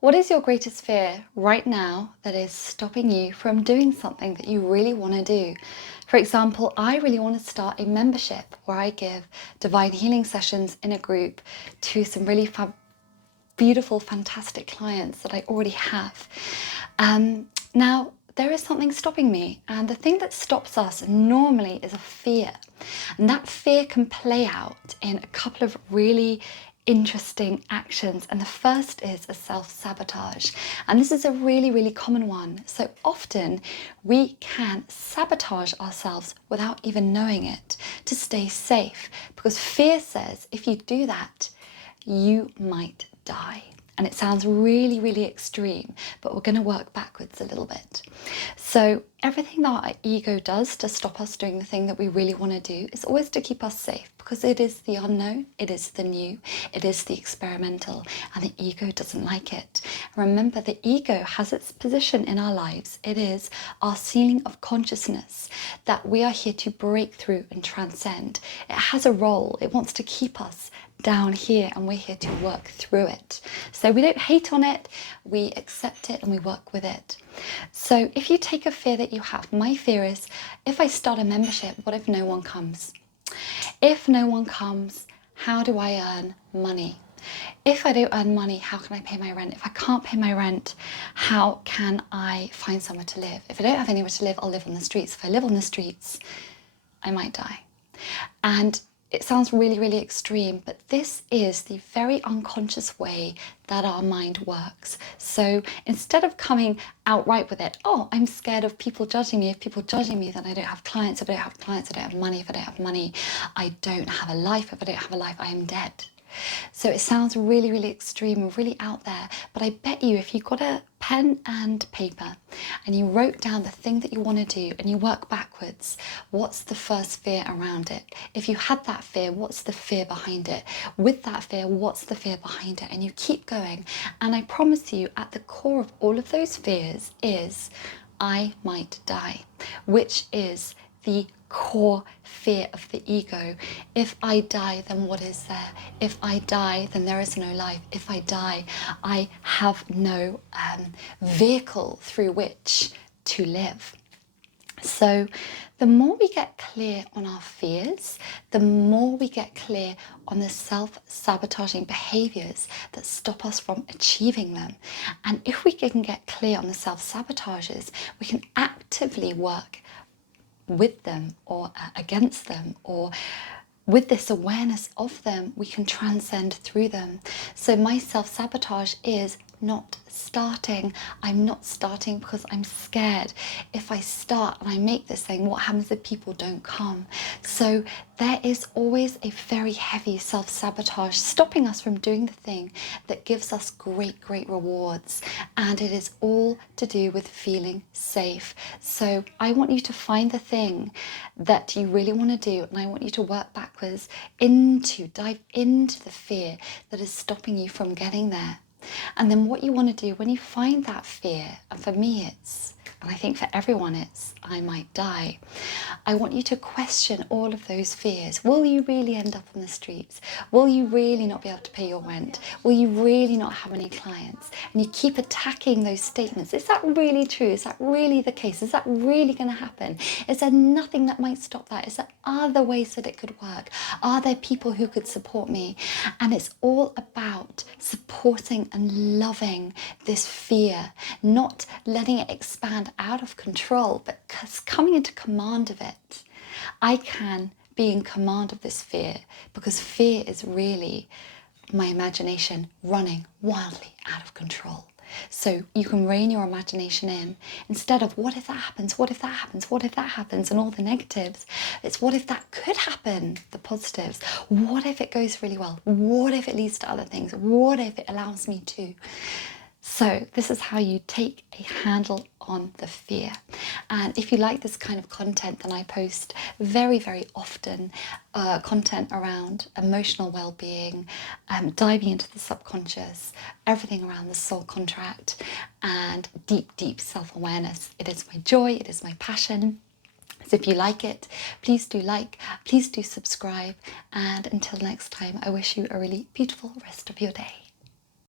What is your greatest fear right now that is stopping you from doing something that you really want to do? For example, I really want to start a membership where I give divine healing sessions in a group to some really beautiful, fantastic clients that I already have. Now, there is something stopping me, and the thing that stops us normally is a fear. And that fear can play out in a couple of really interesting actions. And the first is a self-sabotage. And this is a really, really common one. So often we can sabotage ourselves without even knowing it to stay safe, because fear says if you do that, you might die. And it sounds really, really extreme, but we're going to work backwards a little bit. So everything that our ego does to stop us doing the thing that we really want to do is always to keep us safe, because it is the unknown, it is the new, it is the experimental, and the ego doesn't like it. Remember, the ego has its position in our lives. It is our ceiling of consciousness that we are here to break through and transcend. It has a role. It wants to keep us down here, and we're here to work through it. So we don't hate on it, we accept it and we work with it. So if you take a fear that you have, my fear is, if I start a membership, what if no one comes? If no one comes, how do I earn money? If I don't earn money, how can I pay my rent? If I can't pay my rent, how can I find somewhere to live? If I don't have anywhere to live, I'll live on the streets. If I live on the streets, I might die. And it sounds really, really extreme, but this is the very unconscious way that our mind works. So instead of coming outright with it, oh, I'm scared of people judging me. If people judging me, then I don't have clients. If I don't have clients, I don't have money. If I don't have money, I don't have a life. If I don't have a life, I am dead. So it sounds really, really extreme and really out there, but I bet you if you got a pen and paper and you wrote down the thing that you want to do and you work backwards, what's the first fear around it? If you had that fear, what's the fear behind it? With that fear, what's the fear behind it? And you keep going. And I promise you, at the core of all of those fears is, I might die, which is the core fear of the ego. If I die, then what is there? If I die, then there is no life. If I die, I have no vehicle through which to live. So the more we get clear on our fears, the more we get clear on the self-sabotaging behaviours that stop us from achieving them. And if we can get clear on the self-sabotages, we can actively work with them or against them, or with this awareness of them, we can transcend through them. So my self-sabotage is not starting. I'm not starting because I'm scared. If I start and I make this thing, what happens if people don't come? So there is always a very heavy self-sabotage stopping us from doing the thing that gives us great, great rewards. And it is all to do with feeling safe. So I want you to find the thing that you really want to do, and I want you to work backwards dive into the fear that is stopping you from getting there. And then what you want to do when you find that fear, and for me it's, and I think for everyone it's, I might die. I want you to question all of those fears. Will you really end up on the streets? Will you really not be able to pay your rent? Will you really not have any clients? And you keep attacking those statements. Is that really true? Is that really the case? Is that really going to happen? Is there nothing that might stop that? Is there other ways that it could work? Are there people who could support me? And it's all about supporting and loving this fear, not letting it expand out of control, but coming into command of it. I can be in command of this fear, because fear is really my imagination running wildly out of control. So you can rein your imagination in. Instead of what if that happens, what if that happens, what if that happens, and all the negatives, it's what if that could happen, the positives. What if it goes really well? What if it leads to other things? What if it allows me to? So this is how you take a handle on the fear. And if you like this kind of content, then I post very, very often content around emotional well-being, diving into the subconscious, everything around the soul contract, and deep, deep self-awareness. It is my joy, it is my passion. So if you like it, please do like, please do subscribe, and until next time, I wish you a really beautiful rest of your day.